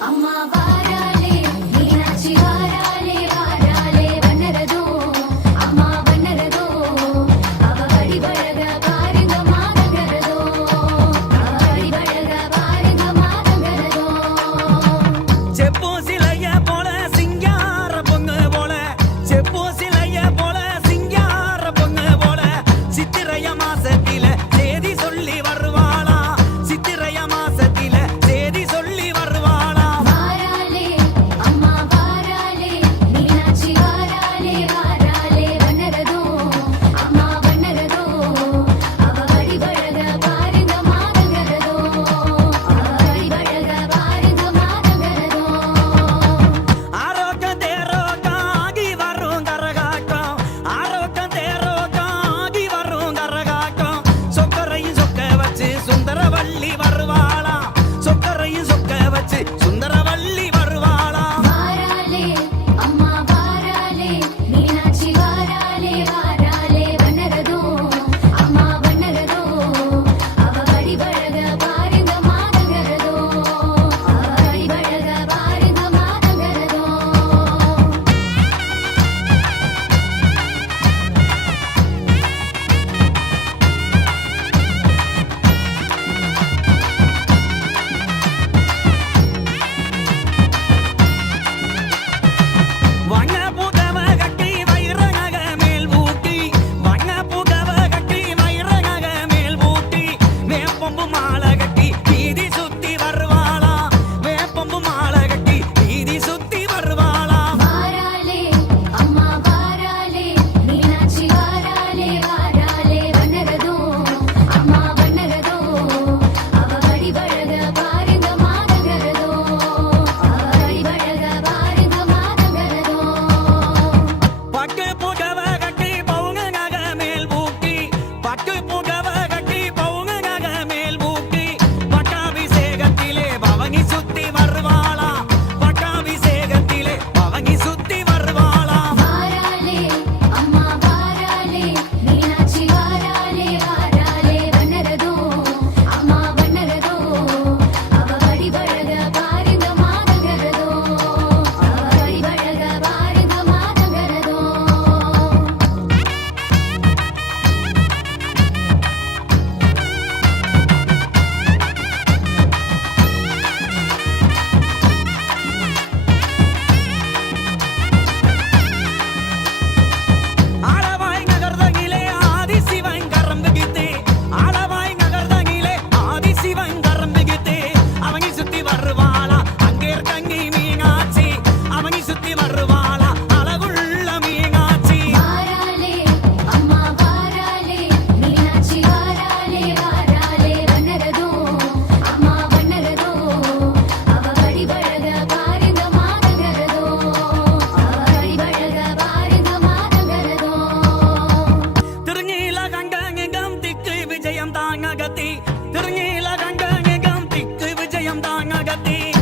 Ama var got the